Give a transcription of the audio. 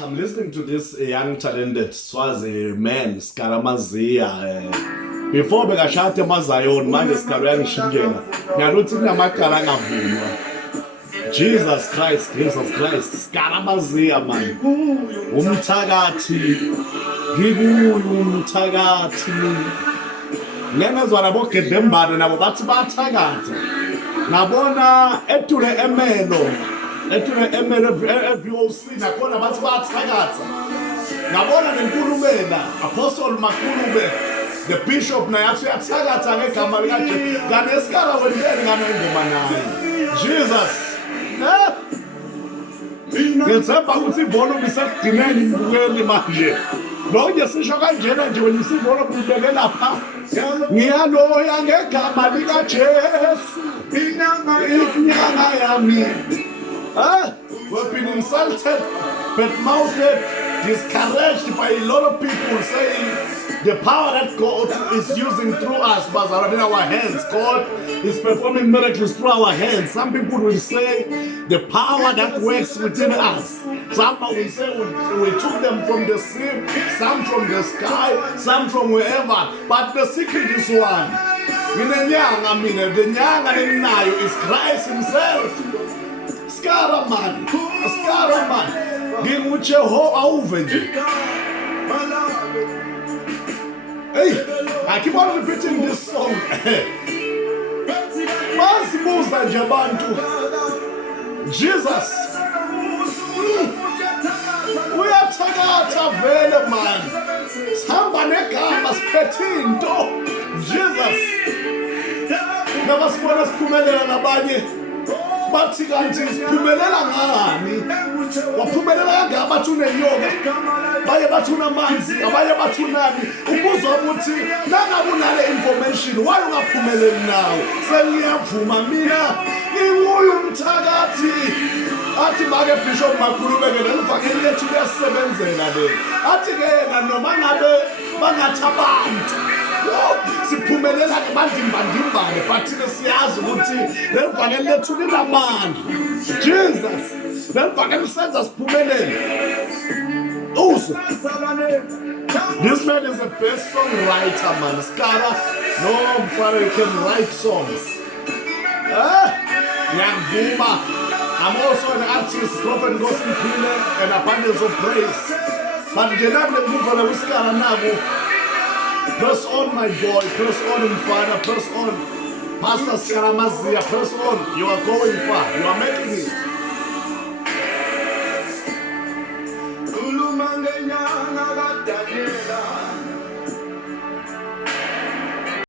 I'm listening to this young talented Swazi man, Skaramazia. Before bekashate maZion, manje Skara yangishintshela. Ngiyaluthi kunamakhala angavunwa. Jesus Christ, Skaramazia man. Umthakathi. Ngikuyo umthakathi. Ngenzwa nabo gedembane nabo bathi bathakatha. Ngabona etule emelo. Etule emelo FVOC nakhona bathi bathakatha. Ngabona nenkulumela Apostle Makulube the bishop naye athi uyathakatha ngegama likaJesu. Ngane Skara wendeni ngane ingoma naye. Jesus. Ngithemba ukuthi volume isekugcineni mbukeli manje. Lo nje sisho kanjena nje wena isivolume ubeke lapha. Ngiyaloya ngegama likaJesu. Inyanga yami. We've been insulted, bad-mouthed, discouraged by a lot of people saying the power that God is using through us, but in our hands. God is performing miracles through our hands. Some people will say the power that works within us. Some will say we took them from the sea, some from the sky, some from wherever. But the secret is one. The nyanga is Christ himself. Skaraman. NginguJehova uve nje. Hey, I keep on repeating this song. Masibuza nje abantu. Jesus. Uyathakatha vele man. Sihamba negama siphethe into. Jesus. Nabasibona siphumelela nabanye. Bathi kanti siphumelela ngani? Waphumelela kangabe bathi unenyoka? Baye bathi unamanzi, abaye bathi unani? Ubuzwa ukuthi nangabe unale information, why ungaphumeleli nawo? Sengiyavuma mina, nginguye umthakathi. Athi make Bishop Makulubeke lelivangeli lethu liyasebenzela le. Athi ke yena noma ngabe bangathi abantu siphumelela ke bandimbandimbane but siyazi ukuthi lelivangeli lethu linamandla. Jesus, lelivangeli senza siphumelele. This man is a best songwriter, man. Skara, no mfana, you can write songs. Ngiyavuma. I'm also an artist, Prophet Gospel Pile, and Abundance of Praise. But Jenable Mufana Skara Nabu. Press on, my boy. Press on, Mfana. Press on. Pastor Skaramazia, press on. You are going far. You are making it.